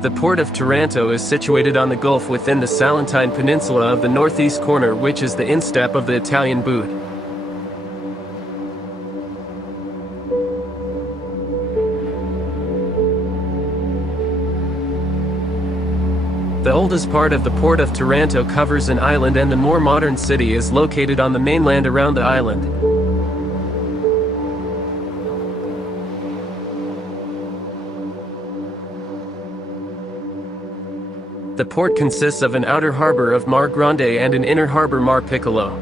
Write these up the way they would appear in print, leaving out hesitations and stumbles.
The Port of Taranto is situated on the Gulf within the Salentine Peninsula of the northeast corner, which is the instep of the Italian boot. The oldest part of the Port of Taranto covers an island, and the more modern city is located on the mainland around the island. The port consists of an outer harbour of Mar Grande and an inner harbour Mar Piccolo.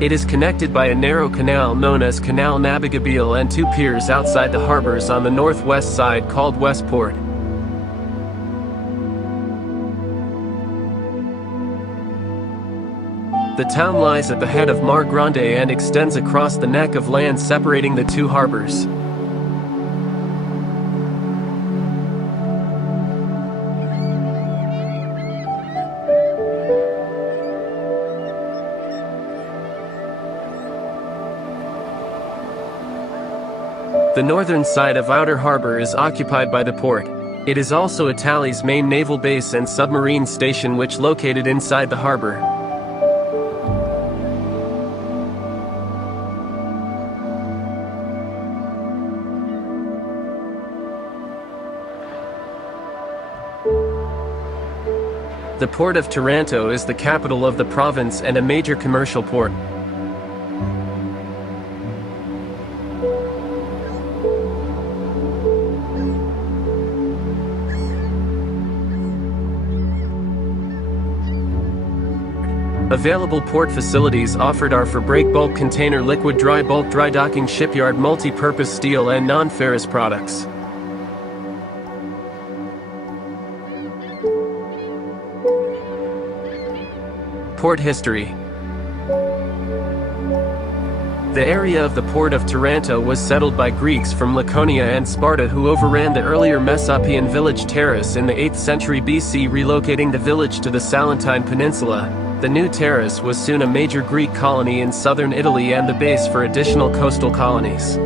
It is connected by a narrow canal known as Canale Navigabile and two piers outside the harbours on the northwest side called Westport. The town lies at the head of Mar Grande and extends across the neck of land separating the two harbours. The northern side of Outer Harbour is occupied by the port. It is also Italy's main naval base and submarine station, which located inside the harbour. The Port of Taranto is the capital of the province and a major commercial port. Available port facilities offered are for break bulk container, liquid dry bulk, dry docking, shipyard, multi-purpose steel and non-ferrous products. Port history. The area of the Port of Taranto was settled by Greeks from Laconia and Sparta, who overran the earlier Mesopotamia village Taras in the 8th century BC, relocating the village to the Salentine Peninsula. The new Taras was soon a major Greek colony in southern Italy and the base for additional coastal colonies.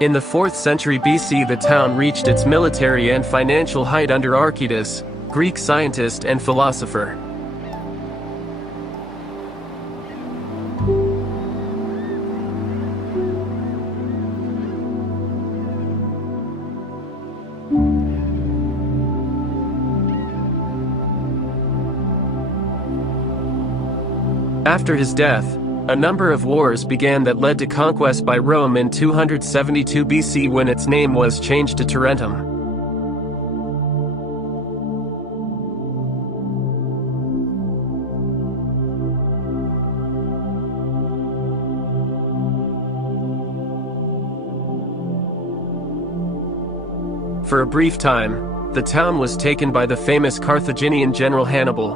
In the 4th century BC, the town reached its military and financial height under Archytas, Greek scientist and philosopher. After his death, a number of wars began that led to conquest by Rome in 272 BC, when its name was changed to Tarentum. For a brief time, the town was taken by the famous Carthaginian general Hannibal.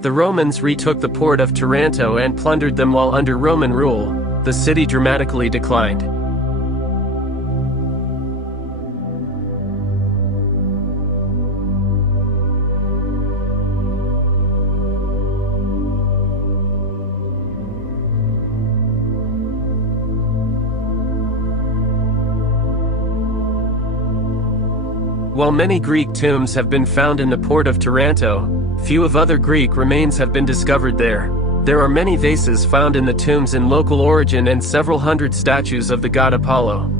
The Romans retook the port of Taranto and plundered them while under Roman rule. The city dramatically declined. While many Greek tombs have been found in the port of Taranto, few of other Greek remains have been discovered there. There are many vases found in the tombs in local origin and several hundred statues of the god Apollo.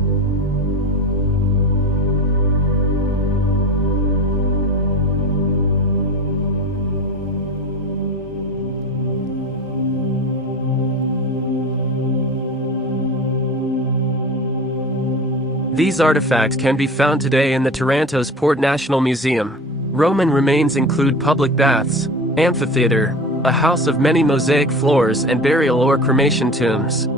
These artifacts can be found today in the Taranto's Port National Museum. Roman remains include public baths, amphitheater, a house of many mosaic floors and burial or cremation tombs.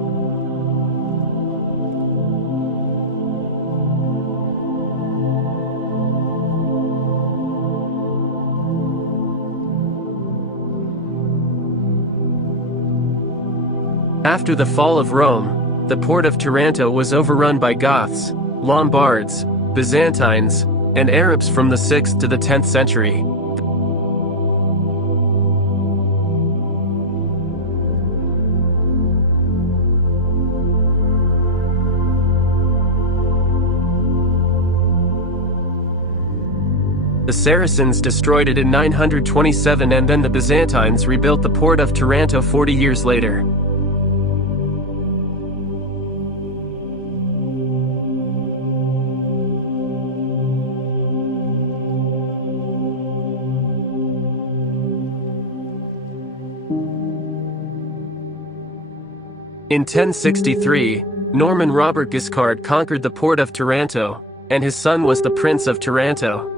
After the fall of Rome, the port of Taranto was overrun by Goths, Lombards, Byzantines, and Arabs from the 6th to the 10th century. The Saracens destroyed it in 927 and then the Byzantines rebuilt the port of Taranto 40 years later. In 1063, Norman Robert Guiscard conquered the port of Taranto, and his son was the Prince of Taranto.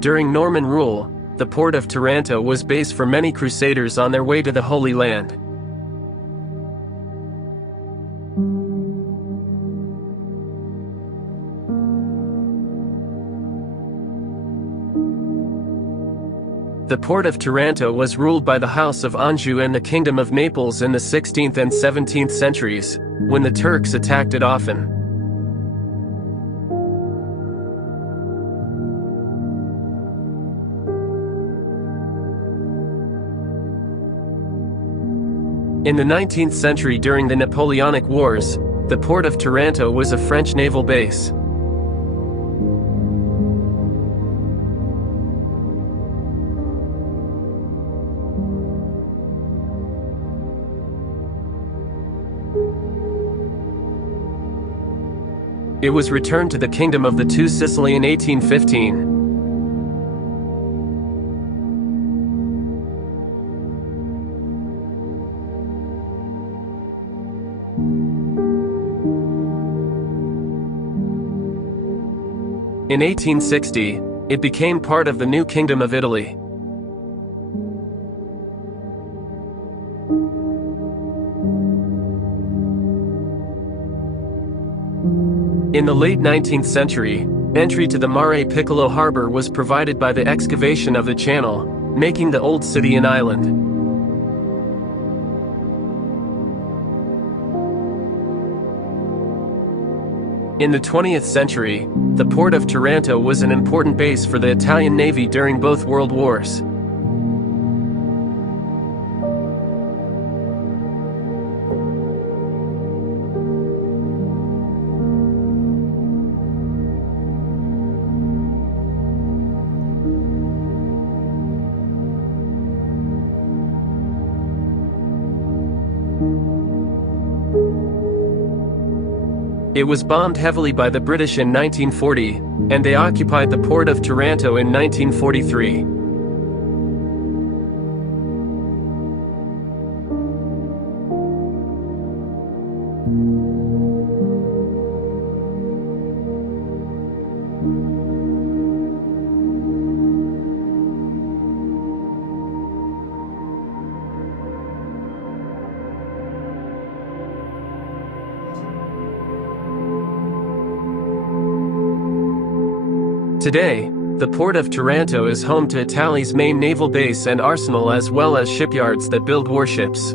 During Norman rule, the port of Taranto was base for many crusaders on their way to the Holy Land. The port of Taranto was ruled by the House of Anjou and the Kingdom of Naples in the 16th and 17th centuries, when the Turks attacked it often. In the 19th century during the Napoleonic Wars, the port of Taranto was a French naval base. It was returned to the Kingdom of the Two Sicily in 1815. In 1860, it became part of the new Kingdom of Italy. In the late 19th century, entry to the Mare Piccolo harbour was provided by the excavation of the channel, making the old city an island. In the 20th century, the port of Taranto was an important base for the Italian Navy during both World Wars. It was bombed heavily by the British in 1940, and they occupied the port of Taranto in 1943. Today, the port of Taranto is home to Italy's main naval base and arsenal as well as shipyards that build warships.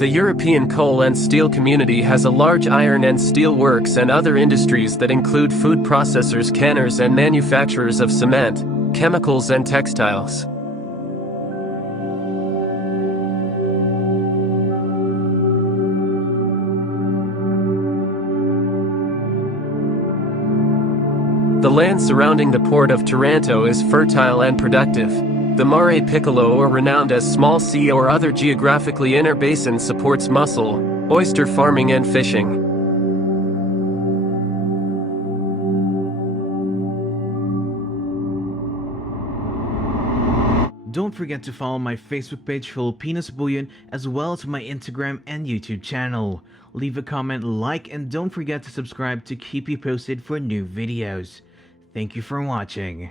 The European coal and steel community has a large iron and steel works and other industries that include food processors, canners and manufacturers of cement, chemicals and textiles. The land surrounding the port of Taranto is fertile and productive. The Mare Piccolo, or renowned as Small Sea or other geographically inner basin, supports mussel, oyster farming and fishing. Don't forget to follow my Facebook page Filipinas Bullion as well as my Instagram and YouTube channel. Leave a comment, like, and don't forget to subscribe to keep you posted for new videos. Thank you for watching.